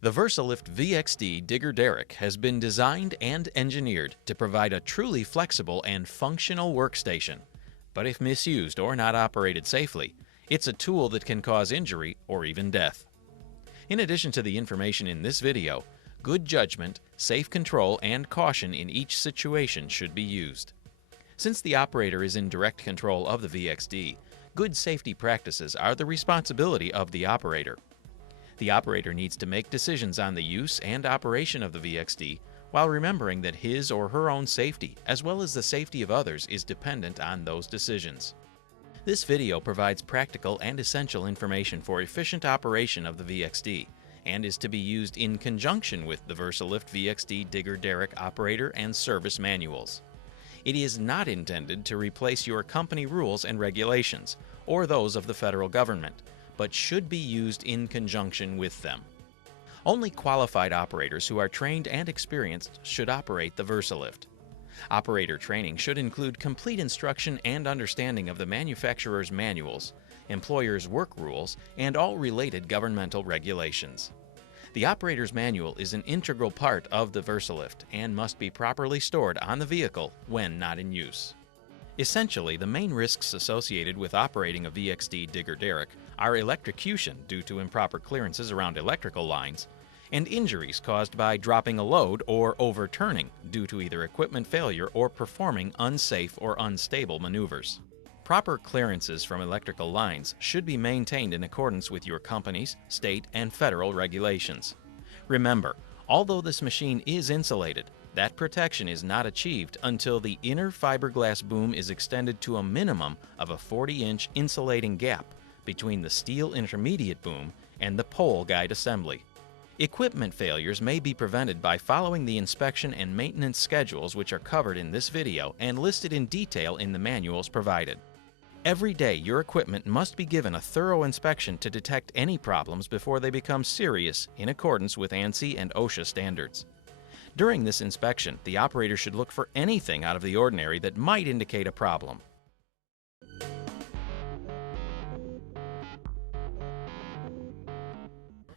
The Versalift VXD digger derrick has been designed and engineered to provide a truly flexible and functional workstation. But if misused or not operated safely, it's a tool that can cause injury or even death. In addition to the information in this video, good judgment, safe control, and caution in each situation should be used. Since the operator is in direct control of the VXD, good safety practices are the responsibility of the operator. The operator needs to make decisions on the use and operation of the VXD while remembering that his or her own safety, as well as the safety of others, is dependent on those decisions. This video provides practical and essential information for efficient operation of the VXD and is to be used in conjunction with the Versalift VXD digger derrick operator and service manuals. It is not intended to replace your company rules and regulations or those of the federal government, but should be used in conjunction with them. Only qualified operators who are trained and experienced should operate the Versalift. Operator training should include complete instruction and understanding of the manufacturer's manuals, employer's work rules, and all related governmental regulations. The operator's manual is an integral part of the Versalift and must be properly stored on the vehicle when not in use. Essentially, the main risks associated with operating a VXD digger derrick are electrocution due to improper clearances around electrical lines, and injuries caused by dropping a load or overturning due to either equipment failure or performing unsafe or unstable maneuvers. Proper clearances from electrical lines should be maintained in accordance with your company's, state, and federal regulations. Remember, although this machine is insulated, that protection is not achieved until the inner fiberglass boom is extended to a minimum of a 40-inch insulating gap between the steel intermediate boom and the pole guide assembly. Equipment failures may be prevented by following the inspection and maintenance schedules which are covered in this video and listed in detail in the manuals provided. Every day, your equipment must be given a thorough inspection to detect any problems before they become serious in accordance with ANSI and OSHA standards. During this inspection, the operator should look for anything out of the ordinary that might indicate a problem.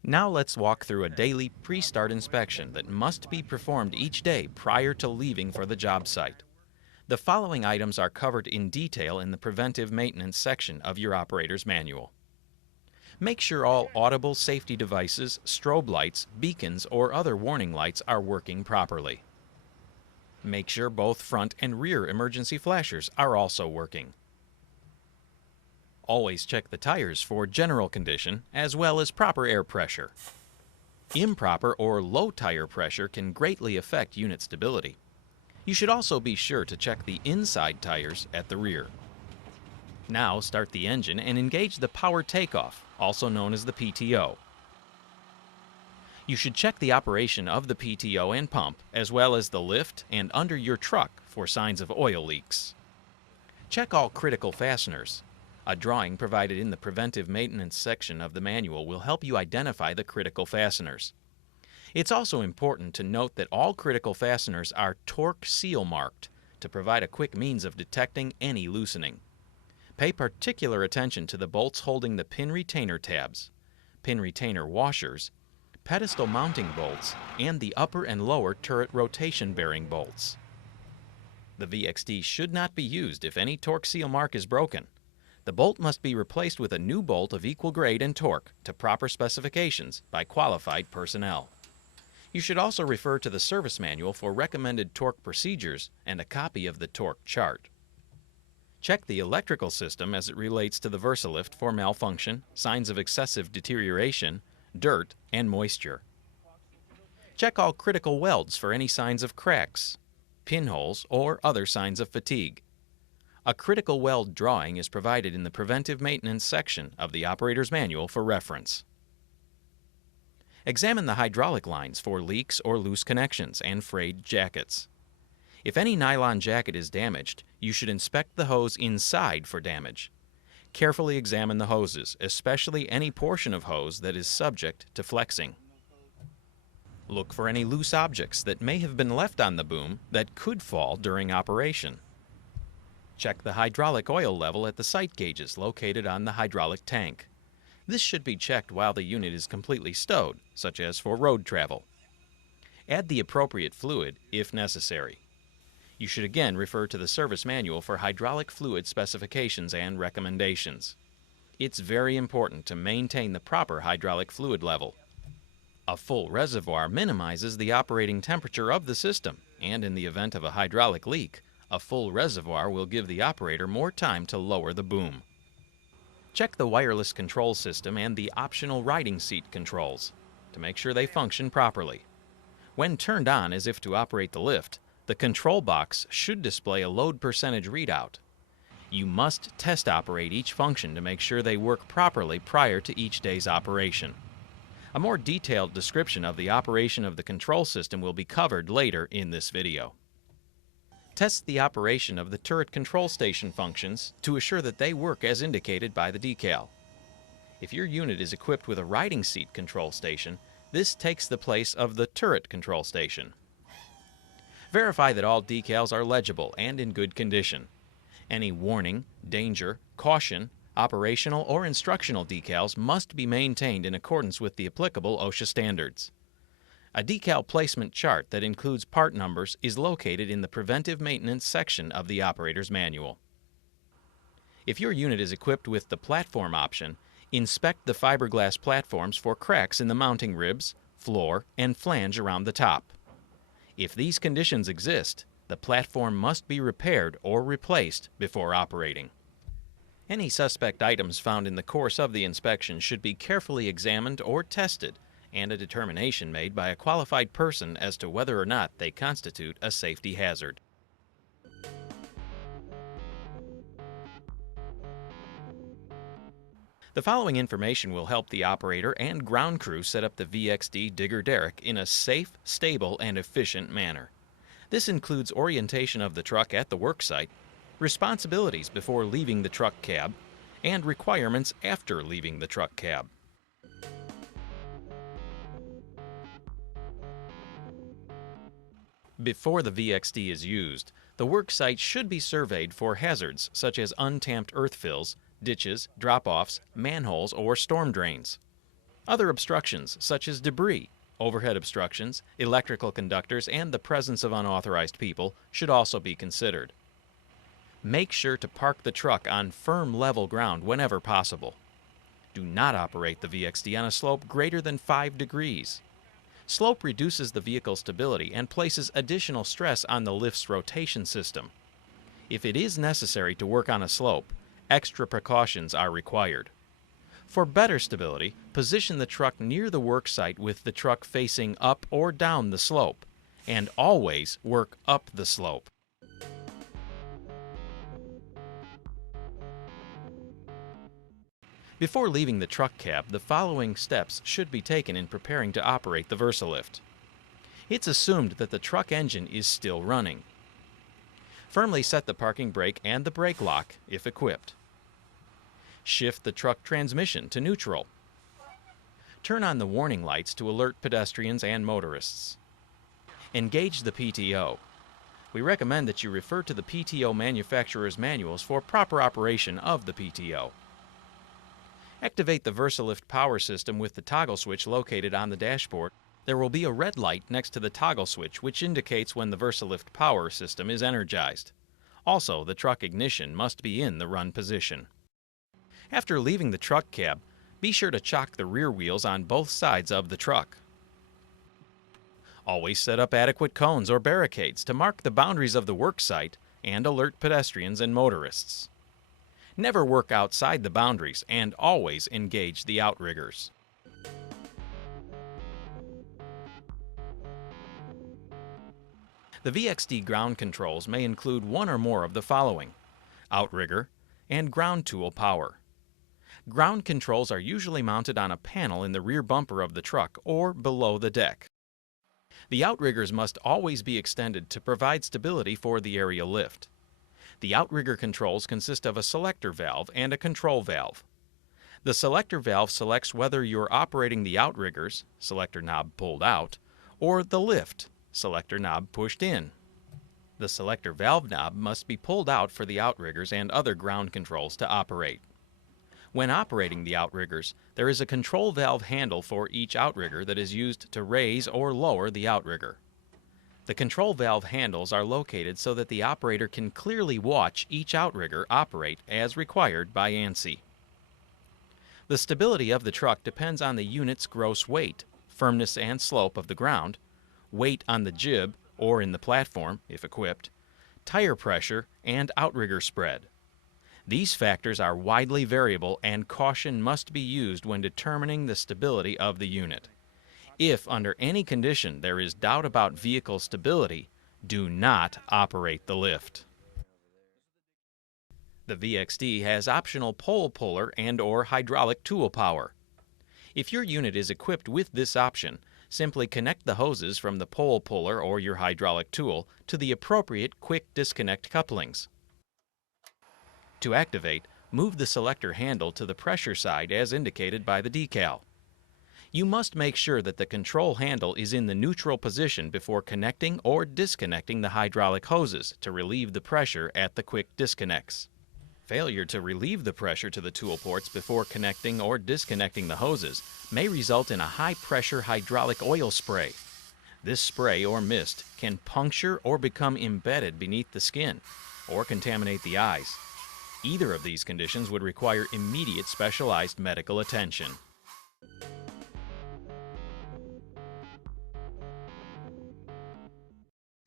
Now let's walk through a daily pre-start inspection that must be performed each day prior to leaving for the job site. The following items are covered in detail in the preventive maintenance section of your operator's manual. Make sure all audible safety devices, strobe lights, beacons, or other warning lights are working properly. Make sure both front and rear emergency flashers are also working. Always check the tires for general condition as well as proper air pressure. Improper or low tire pressure can greatly affect unit stability. You should also be sure to check the inside tires at the rear. Now start the engine and engage the power takeoff, also known as the PTO. You should check the operation of the PTO and pump, as well as the lift and under your truck for signs of oil leaks. Check all critical fasteners. A drawing provided in the preventive maintenance section of the manual will help you identify the critical fasteners. It's also important to note that all critical fasteners are torque seal marked to provide a quick means of detecting any loosening. Pay particular attention to the bolts holding the pin retainer tabs, pin retainer washers, pedestal mounting bolts, and the upper and lower turret rotation bearing bolts. The VXD should not be used if any torque seal mark is broken. The bolt must be replaced with a new bolt of equal grade and torque to proper specifications by qualified personnel. You should also refer to the service manual for recommended torque procedures and a copy of the torque chart. Check the electrical system as it relates to the Versalift for malfunction, signs of excessive deterioration, dirt, and moisture. Check all critical welds for any signs of cracks, pinholes, or other signs of fatigue. A critical weld drawing is provided in the preventive maintenance section of the operator's manual for reference. Examine the hydraulic lines for leaks or loose connections and frayed jackets. If any nylon jacket is damaged, you should inspect the hose inside for damage. Carefully examine the hoses, especially any portion of hose that is subject to flexing. Look for any loose objects that may have been left on the boom that could fall during operation. Check the hydraulic oil level at the sight gauges located on the hydraulic tank. This should be checked while the unit is completely stowed, such as for road travel. Add the appropriate fluid if necessary. You should again refer to the service manual for hydraulic fluid specifications and recommendations. It's very important to maintain the proper hydraulic fluid level. A full reservoir minimizes the operating temperature of the system, and in the event of a hydraulic leak, a full reservoir will give the operator more time to lower the boom. Check the wireless control system and the optional riding seat controls to make sure they function properly. When turned on as if to operate the lift, the control box should display a load percentage readout. You must test operate each function to make sure they work properly prior to each day's operation. A more detailed description of the operation of the control system will be covered later in this video. Test the operation of the turret control station functions to assure that they work as indicated by the decal. If your unit is equipped with a riding seat control station, this takes the place of the turret control station. Verify that all decals are legible and in good condition. Any warning, danger, caution, operational or instructional decals must be maintained in accordance with the applicable OSHA standards. A decal placement chart that includes part numbers is located in the Preventive Maintenance section of the operator's manual. If your unit is equipped with the platform option, inspect the fiberglass platforms for cracks in the mounting ribs, floor, and flange around the top. If these conditions exist, the platform must be repaired or replaced before operating. Any suspect items found in the course of the inspection should be carefully examined or tested, and a determination made by a qualified person as to whether or not they constitute a safety hazard. The following information will help the operator and ground crew set up the VXD digger derrick in a safe, stable, and efficient manner. This includes orientation of the truck at the worksite, responsibilities before leaving the truck cab, and requirements after leaving the truck cab. Before the VXD is used, the worksite should be surveyed for hazards such as untamped earth fills, ditches, drop-offs, manholes, or storm drains. Other obstructions such as debris, overhead obstructions, electrical conductors, and the presence of unauthorized people should also be considered. Make sure to park the truck on firm level ground whenever possible. Do not operate the VXD on a slope greater than 5 degrees. Slope reduces the vehicle's stability and places additional stress on the lift's rotation system. If it is necessary to work on a slope, extra precautions are required. For better stability, position the truck near the work site with the truck facing up or down the slope, and always work up the slope. Before leaving the truck cab, the following steps should be taken in preparing to operate the Versalift. It's assumed that the truck engine is still running. Firmly set the parking brake and the brake lock if equipped. Shift the truck transmission to neutral. Turn on the warning lights to alert pedestrians and motorists. Engage the PTO. We recommend that you refer to the PTO manufacturer's manuals for proper operation of the PTO. Activate the Versalift power system with the toggle switch located on the dashboard. There will be a red light next to the toggle switch which indicates when the Versalift power system is energized. Also, the truck ignition must be in the run position. After leaving the truck cab, be sure to chock the rear wheels on both sides of the truck. Always set up adequate cones or barricades to mark the boundaries of the work site and alert pedestrians and motorists. Never work outside the boundaries and always engage the outriggers. The VXD ground controls may include one or more of the following: outrigger and ground tool power. Ground controls are usually mounted on a panel in the rear bumper of the truck or below the deck. The outriggers must always be extended to provide stability for the aerial lift. The outrigger controls consist of a selector valve and a control valve. The selector valve selects whether you're operating the outriggers, selector knob pulled out, or the lift, selector knob pushed in. The selector valve knob must be pulled out for the outriggers and other ground controls to operate. When operating the outriggers, there is a control valve handle for each outrigger that is used to raise or lower the outrigger. The control valve handles are located so that the operator can clearly watch each outrigger operate as required by ANSI. The stability of the truck depends on the unit's gross weight, firmness and slope of the ground, weight on the jib or in the platform, if equipped, tire pressure, and outrigger spread. These factors are widely variable and caution must be used when determining the stability of the unit. If under any condition there is doubt about vehicle stability, do not operate the lift. The VXD has optional pole puller and/or hydraulic tool power. If your unit is equipped with this option, simply connect the hoses from the pole puller or your hydraulic tool to the appropriate quick disconnect couplings. To activate, move the selector handle to the pressure side as indicated by the decal. You must make sure that the control handle is in the neutral position before connecting or disconnecting the hydraulic hoses to relieve the pressure at the quick disconnects. Failure to relieve the pressure to the tool ports before connecting or disconnecting the hoses may result in a high-pressure hydraulic oil spray. This spray or mist can puncture or become embedded beneath the skin or contaminate the eyes. Either of these conditions would require immediate specialized medical attention.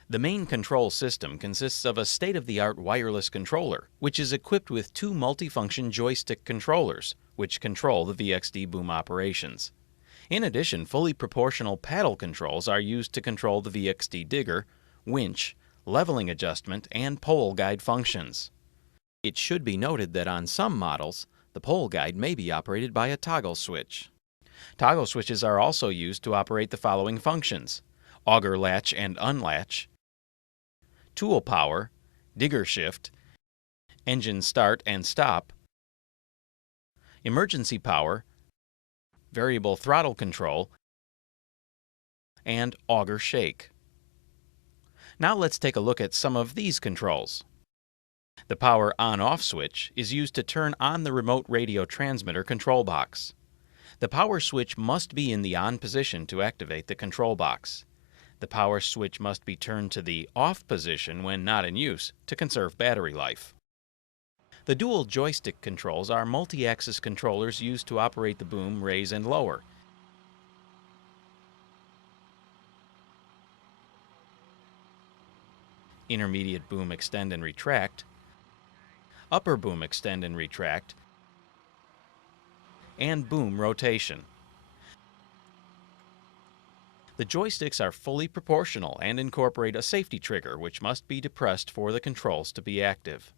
The main control system consists of a state-of-the-art wireless controller, which is equipped with two multifunction joystick controllers, which control the VXD boom operations. In addition, fully proportional paddle controls are used to control the VXD digger, winch, leveling adjustment, and pole guide functions. It should be noted that on some models, the pole guide may be operated by a toggle switch. Toggle switches are also used to operate the following functions: auger latch and unlatch, tool power, digger shift, engine start and stop, emergency power, variable throttle control, and auger shake. Now let's take a look at some of these controls. The power on-off switch is used to turn on the remote radio transmitter control box. The power switch must be in the on position to activate the control box. The power switch must be turned to the off position when not in use to conserve battery life. The dual joystick controls are multi-axis controllers used to operate the boom, raise, and lower. Intermediate boom extend and retract, upper boom extend and retract, and boom rotation. The joysticks are fully proportional and incorporate a safety trigger which must be depressed for the controls to be active.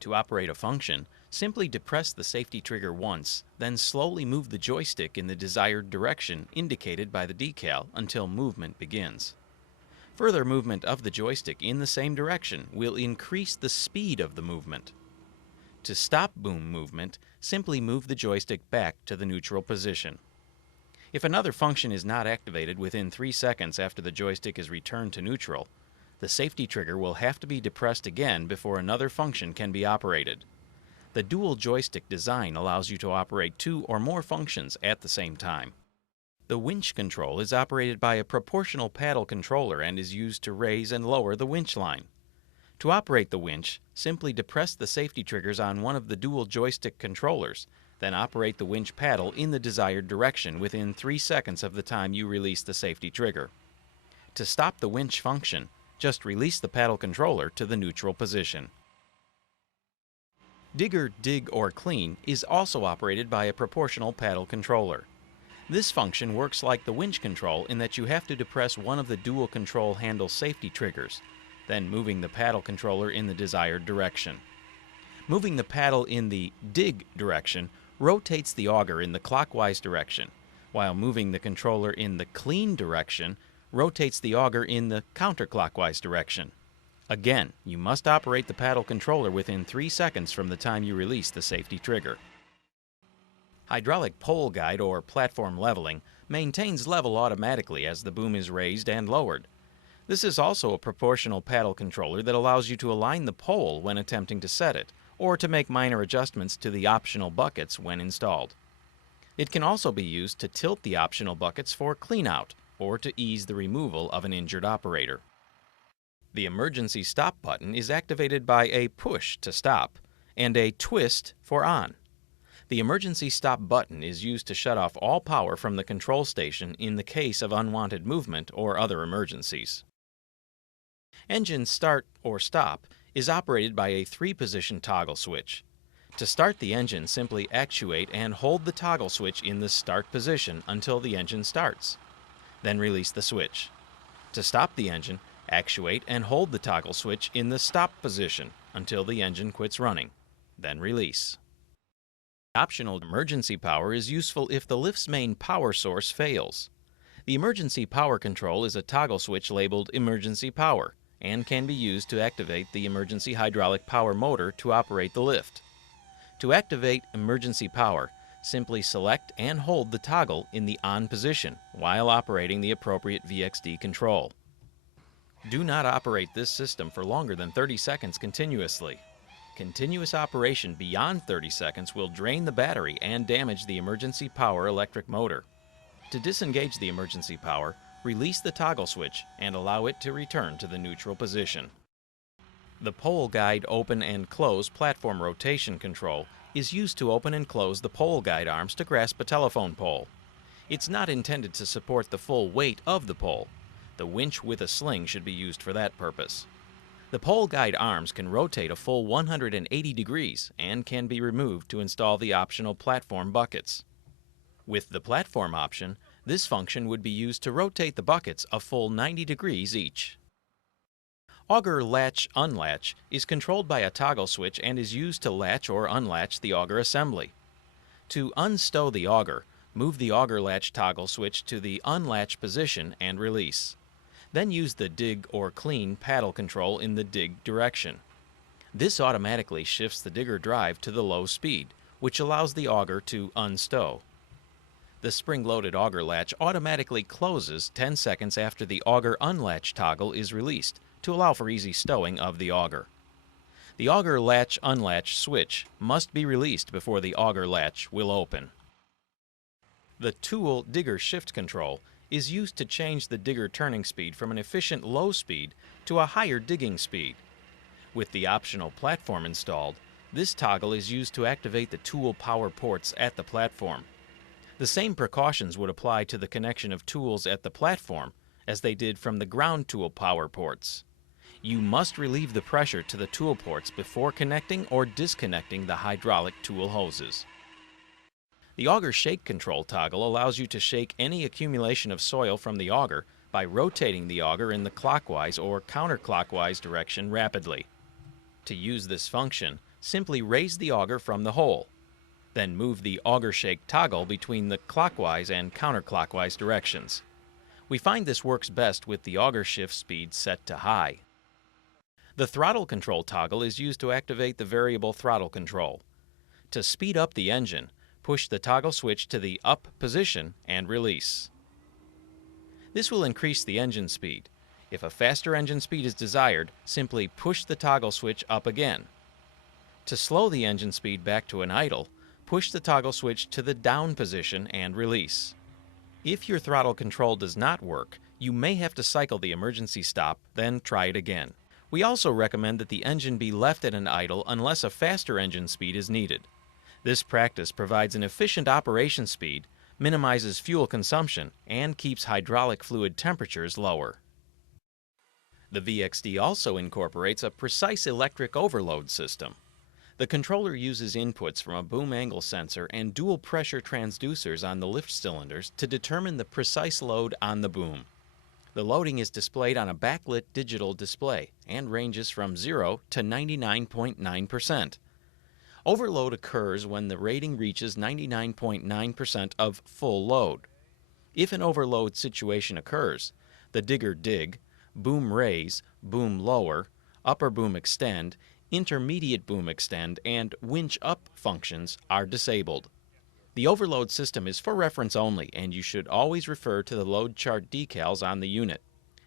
To operate a function, simply depress the safety trigger once, then slowly move the joystick in the desired direction indicated by the decal until movement begins. Further movement of the joystick in the same direction will increase the speed of the movement. To stop boom movement, simply move the joystick back to the neutral position. If another function is not activated within 3 seconds after the joystick is returned to neutral, the safety trigger will have to be depressed again before another function can be operated. The dual joystick design allows you to operate 2 or more functions at the same time. The winch control is operated by a proportional paddle controller and is used to raise and lower the winch line. To operate the winch, simply depress the safety triggers on one of the dual joystick controllers, then operate the winch paddle in the desired direction within 3 seconds of the time you release the safety trigger. To stop the winch function, just release the paddle controller to the neutral position. Digger, dig, or clean is also operated by a proportional paddle controller. This function works like the winch control in that you have to depress one of the dual control handle safety triggers, then moving the paddle controller in the desired direction. Moving the paddle in the dig direction rotates the auger in the clockwise direction, while moving the controller in the clean direction rotates the auger in the counterclockwise direction. Again, you must operate the paddle controller within 3 seconds from the time you release the safety trigger. Hydraulic pole guide or platform leveling maintains level automatically as the boom is raised and lowered. This is also a proportional paddle controller that allows you to align the pole when attempting to set it, or to make minor adjustments to the optional buckets when installed. It can also be used to tilt the optional buckets for cleanout or to ease the removal of an injured operator. The emergency stop button is activated by a push to stop and a twist for on. The emergency stop button is used to shut off all power from the control station in the case of unwanted movement or other emergencies. Engine start or stop is operated by a 3-position toggle switch. To start the engine, simply actuate and hold the toggle switch in the start position until the engine starts. Then release the switch. To stop the engine, actuate and hold the toggle switch in the stop position until the engine quits running. Then release. Optional emergency power is useful if the lift's main power source fails. The emergency power control is a toggle switch labeled emergency power and can be used to activate the emergency hydraulic power motor to operate the lift. To activate emergency power, simply select and hold the toggle in the on position while operating the appropriate VXD control. Do not operate this system for longer than 30 seconds continuously. Continuous operation beyond 30 seconds will drain the battery and damage the emergency power electric motor. To disengage the emergency power, release the toggle switch and allow it to return to the neutral position. The pole guide open and close platform rotation control is used to open and close the pole guide arms to grasp a telephone pole. It's not intended to support the full weight of the pole. The winch with a sling should be used for that purpose. The pole guide arms can rotate a full 180 degrees and can be removed to install the optional platform buckets. With the platform option, this function would be used to rotate the buckets a full 90 degrees each. Auger latch unlatch is controlled by a toggle switch and is used to latch or unlatch the auger assembly. To unstow the auger, move the auger latch toggle switch to the unlatch position and release. Then use the dig or clean paddle control in the dig direction. This automatically shifts the digger drive to the low speed, which allows the auger to unstow. The spring-loaded auger latch automatically closes 10 seconds after the auger unlatch toggle is released to allow for easy stowing of the auger. The auger latch unlatch switch must be released before the auger latch will open. The tool digger shift control is used to change the digger turning speed from an efficient low speed to a higher digging speed. With the optional platform installed, this toggle is used to activate the tool power ports at the platform. The same precautions would apply to the connection of tools at the platform as they did from the ground tool power ports. You must relieve the pressure to the tool ports before connecting or disconnecting the hydraulic tool hoses. The auger shake control toggle allows you to shake any accumulation of soil from the auger by rotating the auger in the clockwise or counterclockwise direction rapidly. To use this function, simply raise the auger from the hole. Then move the auger shake toggle between the clockwise and counterclockwise directions. We find this works best with the auger shift speed set to high. The throttle control toggle is used to activate the variable throttle control. To speed up the engine, push the toggle switch to the up position and release. This will increase the engine speed. If a faster engine speed is desired, simply push the toggle switch up again. To slow the engine speed back to an idle, push the toggle switch to the down position and release. If your throttle control does not work, you may have to cycle the emergency stop, then try it again. We also recommend that the engine be left at an idle unless a faster engine speed is needed. This practice provides an efficient operation speed, minimizes fuel consumption, and keeps hydraulic fluid temperatures lower. The VXD also incorporates a precise electric overload system. The controller uses inputs from a boom angle sensor and dual pressure transducers on the lift cylinders to determine the precise load on the boom. The loading is displayed on a backlit digital display and ranges from 0 to 99.9%. Overload occurs when the rating reaches 99.9% of full load. If an overload situation occurs, the digger dig, boom raise, boom lower, upper boom extend, intermediate boom extend, and winch up functions are disabled. The overload system is for reference only, and you should always refer to the load chart decals on the unit.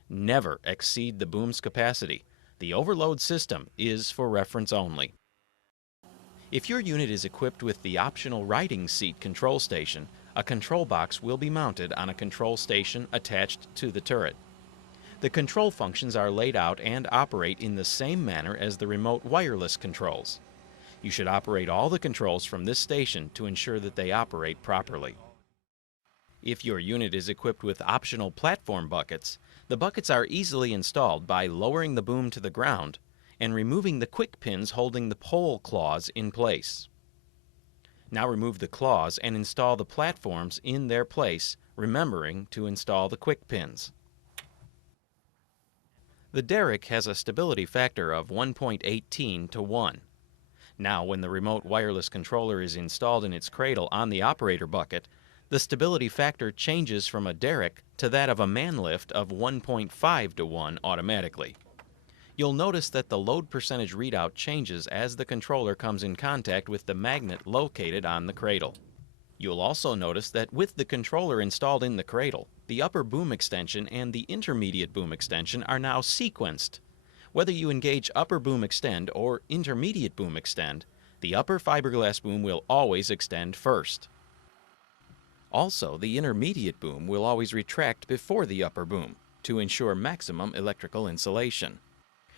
Never exceed the boom's capacity. The overload system is for reference only. If your unit is equipped with the optional riding seat control station, a control box will be mounted on a control station attached to the turret. The control functions are laid out and operate in the same manner as the remote wireless controls. You should operate all the controls from this station to ensure that they operate properly. If your unit is equipped with optional platform buckets, the buckets are easily installed by lowering the boom to the ground and removing the quick pins holding the pole claws in place. Now remove the claws and install the platforms in their place, remembering to install the quick pins. The derrick has a stability factor of 1.18 to 1. Now, when the remote wireless controller is installed in its cradle on the operator bucket, the stability factor changes from a derrick to that of a man lift of 1.5 to 1 automatically. You'll notice that the load percentage readout changes as the controller comes in contact with the magnet located on the cradle. You'll also notice that with the controller installed in the cradle, the upper boom extension and the intermediate boom extension are now sequenced. Whether you engage upper boom extend or intermediate boom extend, the upper fiberglass boom will always extend first. Also, the intermediate boom will always retract before the upper boom to ensure maximum electrical insulation.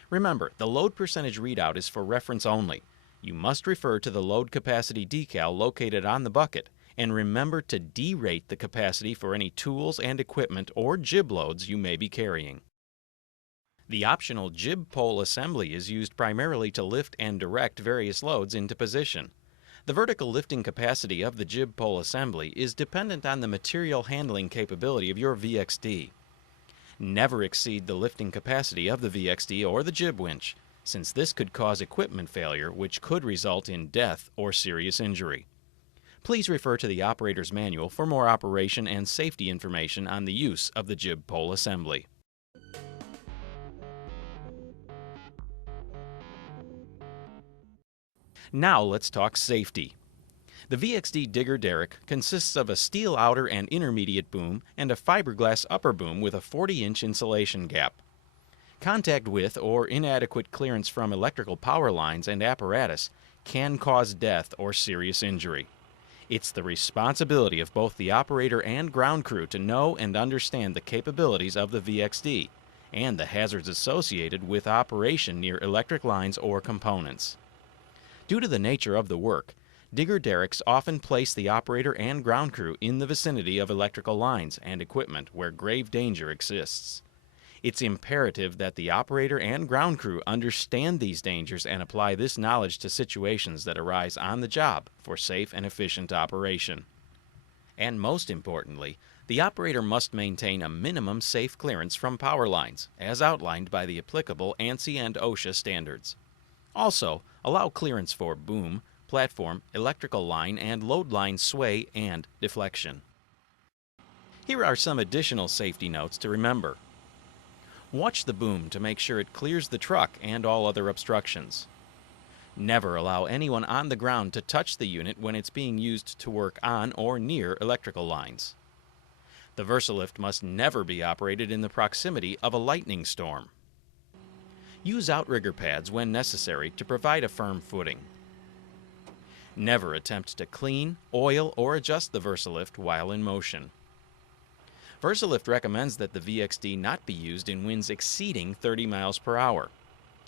Remember, the load percentage readout is for reference only. You must refer to the load capacity decal located on the bucket and remember to derate the capacity for any tools and equipment or jib loads you may be carrying. The optional jib pole assembly is used primarily to lift and direct various loads into position. The vertical lifting capacity of the jib pole assembly is dependent on the material handling capability of your VXD. Never exceed the lifting capacity of the VXD or the jib winch, since this could cause equipment failure which could result in death or serious injury. Please refer to the operator's manual for more operation and safety information on the use of the jib pole assembly. Now let's talk safety. The VXD Digger derrick consists of a steel outer and intermediate boom and a fiberglass upper boom with a 40-inch insulation gap. Contact with or inadequate clearance from electrical power lines and apparatus can cause death or serious injury. It's the responsibility of both the operator and ground crew to know and understand the capabilities of the VXD and the hazards associated with operation near electric lines or components. Due to the nature of the work, digger derricks often place the operator and ground crew in the vicinity of electrical lines and equipment where grave danger exists. It's imperative that the operator and ground crew understand these dangers and apply this knowledge to situations that arise on the job for safe and efficient operation. And most importantly, the operator must maintain a minimum safe clearance from power lines, as outlined by the applicable ANSI and OSHA standards. Also, allow clearance for boom, platform, electrical line, and load line sway and deflection. Here are some additional safety notes to remember. Watch the boom to make sure it clears the truck and all other obstructions. Never allow anyone on the ground to touch the unit when it's being used to work on or near electrical lines. The Versalift must never be operated in the proximity of a lightning storm. Use outrigger pads when necessary to provide a firm footing. Never attempt to clean, oil, or adjust the Versalift while in motion. Versalift recommends that the VXD not be used in winds exceeding 30 miles per hour.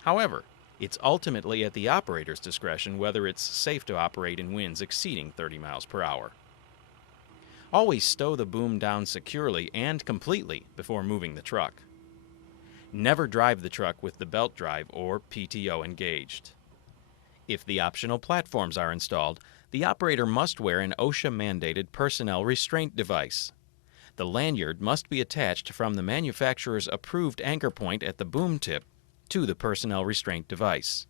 However, it's ultimately at the operator's discretion whether it's safe to operate in winds exceeding 30 miles per hour. Always stow the boom down securely and completely before moving the truck. Never drive the truck with the belt drive or PTO engaged. If the optional platforms are installed, the operator must wear an OSHA-mandated personnel restraint device. The lanyard must be attached from the manufacturer's approved anchor point at the boom tip to the personnel restraint device.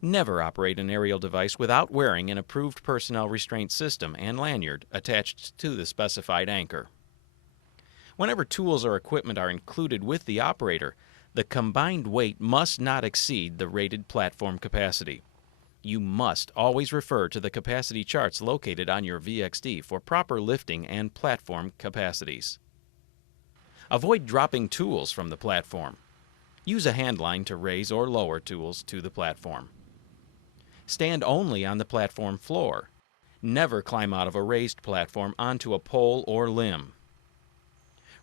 Never operate an aerial device without wearing an approved personnel restraint system and lanyard attached to the specified anchor. Whenever tools or equipment are included with the operator, the combined weight must not exceed the rated platform capacity. You must always refer to the capacity charts located on your VXD for proper lifting and platform capacities. Avoid dropping tools from the platform. Use a handline to raise or lower tools to the platform. Stand only on the platform floor. Never climb out of a raised platform onto a pole or limb.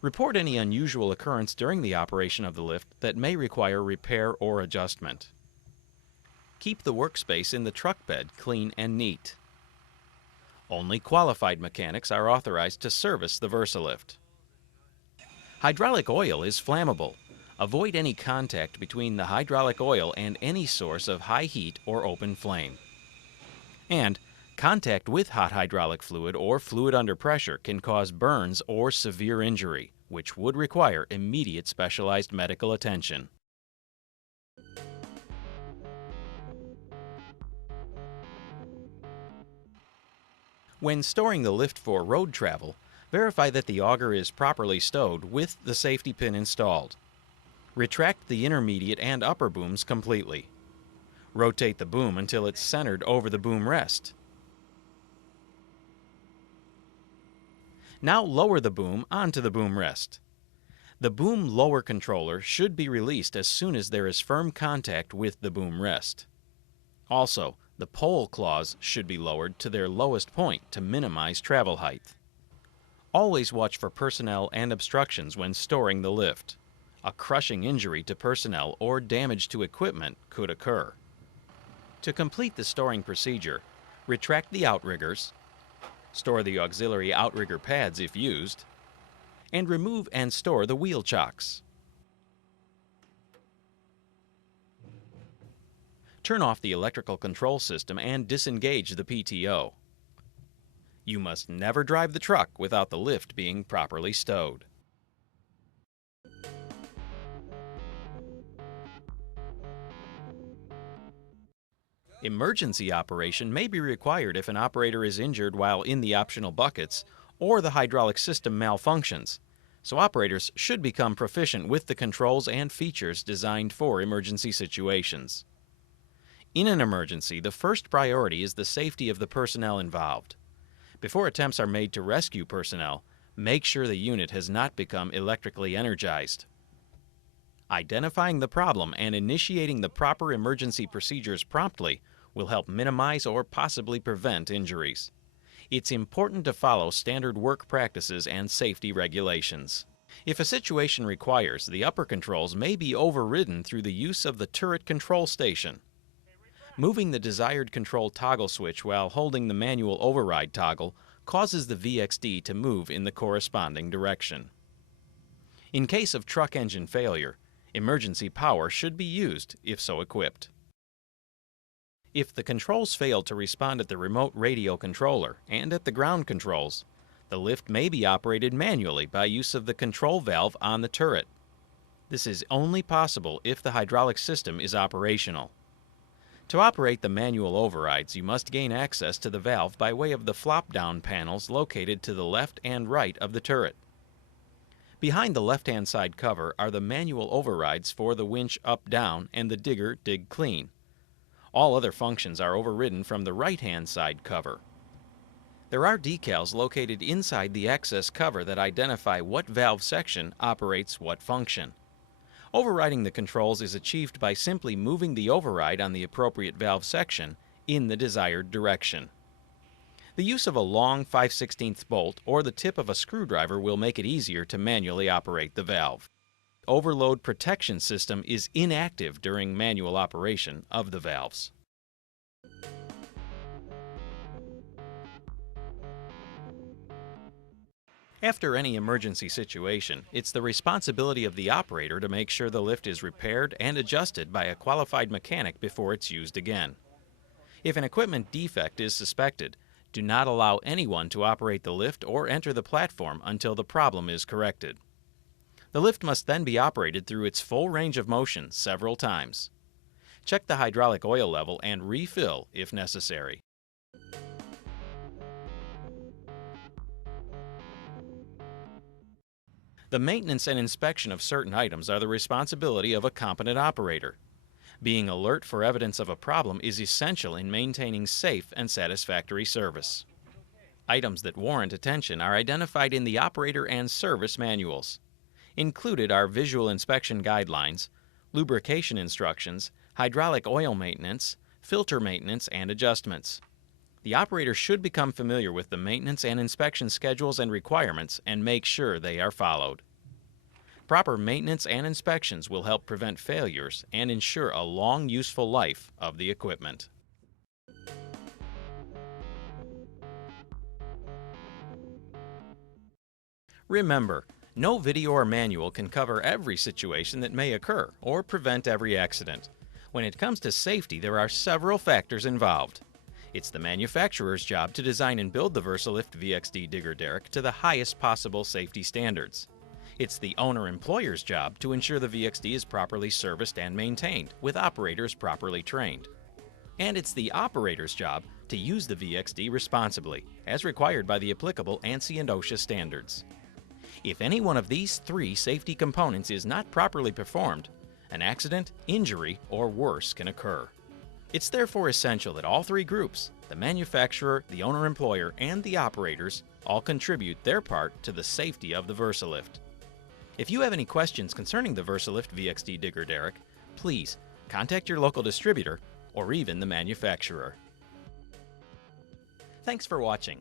Report any unusual occurrence during the operation of the lift that may require repair or adjustment. Keep the workspace in the truck bed clean and neat. Only qualified mechanics are authorized to service the Versalift. Hydraulic oil is flammable. Avoid any contact between the hydraulic oil and any source of high heat or open flame. And contact with hot hydraulic fluid or fluid under pressure can cause burns or severe injury, which would require immediate specialized medical attention. When storing the lift for road travel, verify that the auger is properly stowed with the safety pin installed. Retract the intermediate and upper booms completely. Rotate the boom until it's centered over the boom rest. Now lower the boom onto the boom rest. The boom lower controller should be released as soon as there is firm contact with the boom rest. Also, the pole claws should be lowered to their lowest point to minimize travel height. Always watch for personnel and obstructions when storing the lift. A crushing injury to personnel or damage to equipment could occur. To complete the storing procedure, retract the outriggers, store the auxiliary outrigger pads if used, and remove and store the wheel chocks. Turn off the electrical control system and disengage the PTO. You must never drive the truck without the lift being properly stowed. Emergency operation may be required if an operator is injured while in the optional buckets or the hydraulic system malfunctions, so operators should become proficient with the controls and features designed for emergency situations. In an emergency, the first priority is the safety of the personnel involved. Before attempts are made to rescue personnel, make sure the unit has not become electrically energized. Identifying the problem and initiating the proper emergency procedures promptly will help minimize or possibly prevent injuries. It's important to follow standard work practices and safety regulations. If a situation requires, the upper controls may be overridden through the use of the turret control station. Moving the desired control toggle switch while holding the manual override toggle causes the VXD to move in the corresponding direction. In case of truck engine failure, emergency power should be used if so equipped. If the controls fail to respond at the remote radio controller and at the ground controls, the lift may be operated manually by use of the control valve on the turret. This is only possible if the hydraulic system is operational. To operate the manual overrides, you must gain access to the valve by way of the flop-down panels located to the left and right of the turret. Behind the left-hand side cover are the manual overrides for the winch up-down and the digger dig-clean. All other functions are overridden from the right-hand side cover. There are decals located inside the access cover that identify what valve section operates what function. Overriding the controls is achieved by simply moving the override on the appropriate valve section in the desired direction. The use of a long 5/16 bolt or the tip of a screwdriver will make it easier to manually operate the valve. Overload protection system is inactive during manual operation of the valves. After any emergency situation, it's the responsibility of the operator to make sure the lift is repaired and adjusted by a qualified mechanic before it's used again. If an equipment defect is suspected, do not allow anyone to operate the lift or enter the platform until the problem is corrected. The lift must then be operated through its full range of motion several times. Check the hydraulic oil level and refill if necessary. The maintenance and inspection of certain items are the responsibility of a competent operator. Being alert for evidence of a problem is essential in maintaining safe and satisfactory service. Items that warrant attention are identified in the operator and service manuals. Included are visual inspection guidelines, lubrication instructions, hydraulic oil maintenance, Filter maintenance and adjustments. The operator should become familiar with the maintenance and inspection schedules and requirements and make sure they are followed. Proper maintenance and inspections will help prevent failures and ensure a long, useful life of the equipment. Remember, no video or manual can cover every situation that may occur or prevent every accident. When it comes to safety, there are several factors involved. It's the manufacturer's job to design and build the Versalift VXD digger derrick to the highest possible safety standards. It's the owner-employer's job to ensure the VXD is properly serviced and maintained, with operators properly trained. And it's the operator's job to use the VXD responsibly, as required by the applicable ANSI and OSHA standards. If any one of these three safety components is not properly performed, an accident, injury, or worse can occur. It's therefore essential that all three groups, the manufacturer, the owner-employer, and the operators, all contribute their part to the safety of the Versalift. If you have any questions concerning the Versalift VXD digger derrick, please contact your local distributor or even the manufacturer. Thanks for watching.